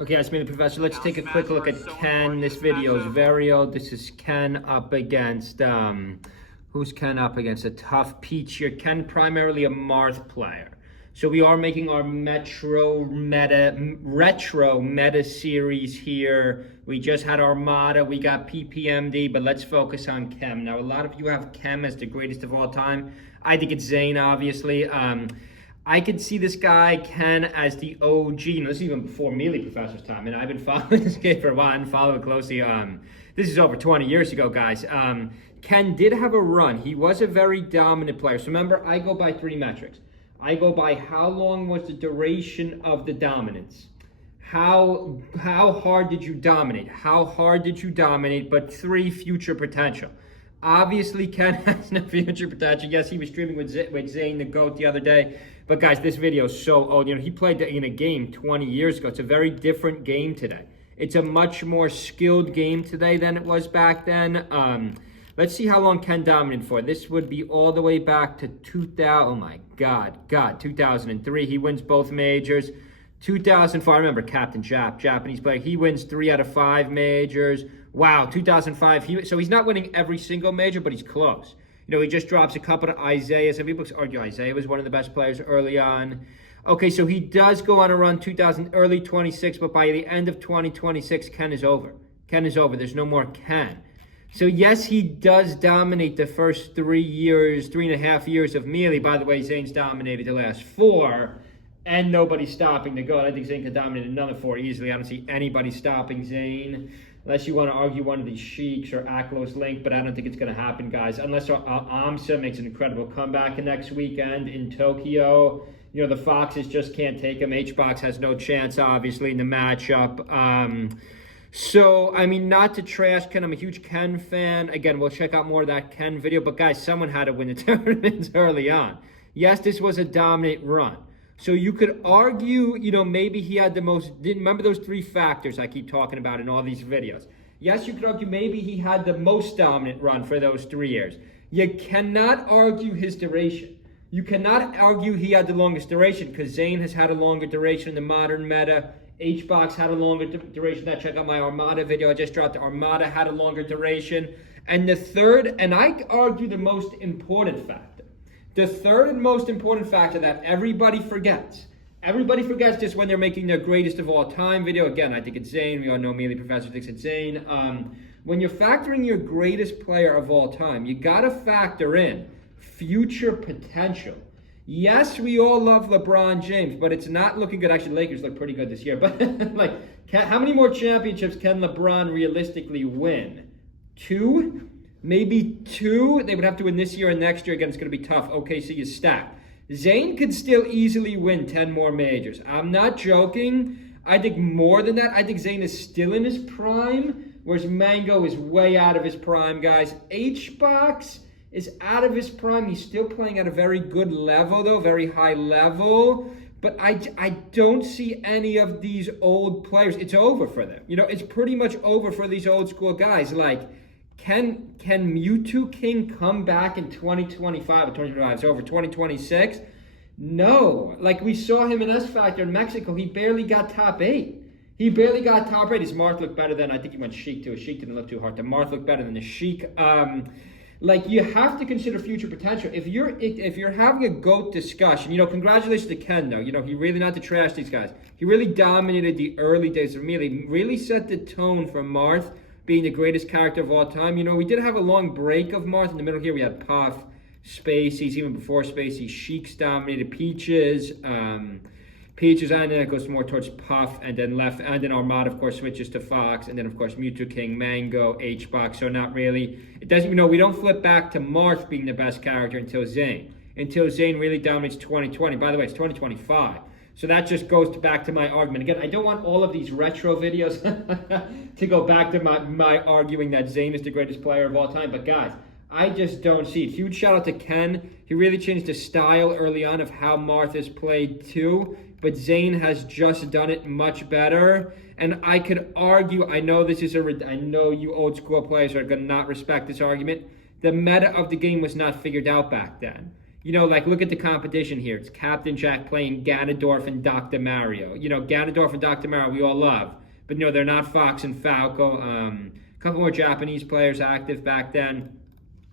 Okay, guys, me the professor. Let's take a quick look at Ken. This video is very old. This is Ken up against, who's Ken up against? A tough peach here. Ken primarily a Marth player. So we are making our retro meta series here. We just had Armada, we got PPMD, but let's focus on Kem. Now, a lot of you have Kem as the greatest of all time. I think it's Zane, obviously. I could see this guy, Ken, as the OG. You know, this is even before Melee Professor's time, and I've been following this game for a while and follow it closely. This is over 20 years ago, guys. Ken did have a run. He was a very dominant player. So remember, I go by 3 metrics. I go by how long was the duration of the dominance. How hard did you dominate? How hard did you dominate? But 3, future potential. Obviously, Ken has no future potential. Yes, he was streaming with Zane the GOAT the other day. But guys, this video is so old. You know, he played in a game 20 years ago. It's a very different game today. It's a much more skilled game today than it was back then. Let's see how long Ken dominated for. This would be all the way back to 2000. Oh my God, 2003. He wins both majors. 2004, I remember Captain Japanese player. He wins 3 out of 5 majors. Wow, 2005. So he's not winning every single major, but he's close. You know, he just drops a couple to Isaiah. Some people argue Isaiah was one of the best players early on. Okay, so he does go on a run early 26, but by the end of 2026, Ken is over. Ken is over. There's no more Ken. So yes, he does dominate the first 3.5 years of Melee. By the way, Zane's dominated the last 4, and nobody's stopping the GOAT. I think Zane could dominate another 4 easily. I don't see anybody stopping Zane, unless you want to argue one of these Sheiks or Aklos Link, but I don't think it's going to happen, guys. Unless AMSA makes an incredible comeback next weekend in Tokyo. You know, the Foxes just can't take him. HBox has no chance, obviously, in the matchup. So, I mean, not to trash Ken. I'm a huge Ken fan. Again, we'll check out more of that Ken video. But, guys, someone had to win the tournaments early on. Yes, this was a dominant run. So you could argue, you know, maybe he had the most, remember those 3 factors I keep talking about in all these videos. Yes, you could argue maybe he had the most dominant run for those 3 years. You cannot argue his duration. You cannot argue he had the longest duration because Zane has had a longer duration in the modern meta. HBox had a longer duration. Check out my Armada video. I just dropped. Armada had a longer duration. And the third, and I argue the most important factor, the third and most important factor that everybody forgets just when they're making their greatest of all time video. Again, I think it's Zane. We all know Melee Professor thinks it's Zane. When you're factoring your greatest player of all time, you got to factor in future potential. Yes, we all love LeBron James, but it's not looking good. Actually, Lakers look pretty good this year. But like, how many more championships can LeBron realistically win? 2? Maybe 2. They would have to win this year and next year. Again, it's going to be tough. OKC is stacked. Zane could still easily win 10 more majors. I'm not joking. I think more than that. I think Zane is still in his prime, whereas Mango is way out of his prime, guys. HBox is out of his prime. He's still playing at a very good level, though, very high level. But I don't see any of these old players. It's over for them. You know, it's pretty much over for these old school guys. Like, can Mewtwo King come back in 2025 or 2025? It's over 2026? No. Like, we saw him in S Factor in Mexico. He barely got top 8. He barely got top 8. His Marth looked better than, I think he went Sheik too. His Sheik didn't look too hard. The Marth looked better than the Sheik. Like, you have to consider future potential. If you're having a GOAT discussion, you know, congratulations to Ken, though. You know, he really, not to trash these guys, he really dominated the early days of Melee, really set the tone for Marth being the greatest character of all time. You know, we did have a long break of Marth. In the middle here, we had Puff, Spaceys, even before Spaceys, Sheiks dominated, Peaches, Peaches, and then it goes more towards Puff, and then left, and then Armada, of course, switches to Fox, and then, of course, Mewtwo King, Mango, HBox, so not really. It doesn't, you know, we don't flip back to Marth being the best character until Zane really dominates 2020. By the way, it's 2025. So that just goes back to my argument. Again, I don't want all of these retro videos to go back to my arguing that Zane is the greatest player of all time, but guys, I just don't see it. Huge shout out to Ken. He really changed the style early on of how Marth is played too. But Zane has just done it much better. And I could argue, I know you old school players are going to not respect this argument. The meta of the game was not figured out back then. You know, like, look at the competition here. It's Captain Jack playing Ganondorf and Dr. Mario. You know, Ganondorf and Dr. Mario we all love. But, you know, they're not Fox and Falco. A couple more Japanese players active back then.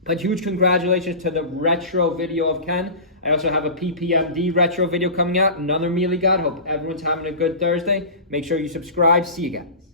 But huge congratulations to the retro video of Ken. I also have a PPMD retro video coming out. Another Melee God. Hope everyone's having a good Thursday. Make sure you subscribe. See you guys.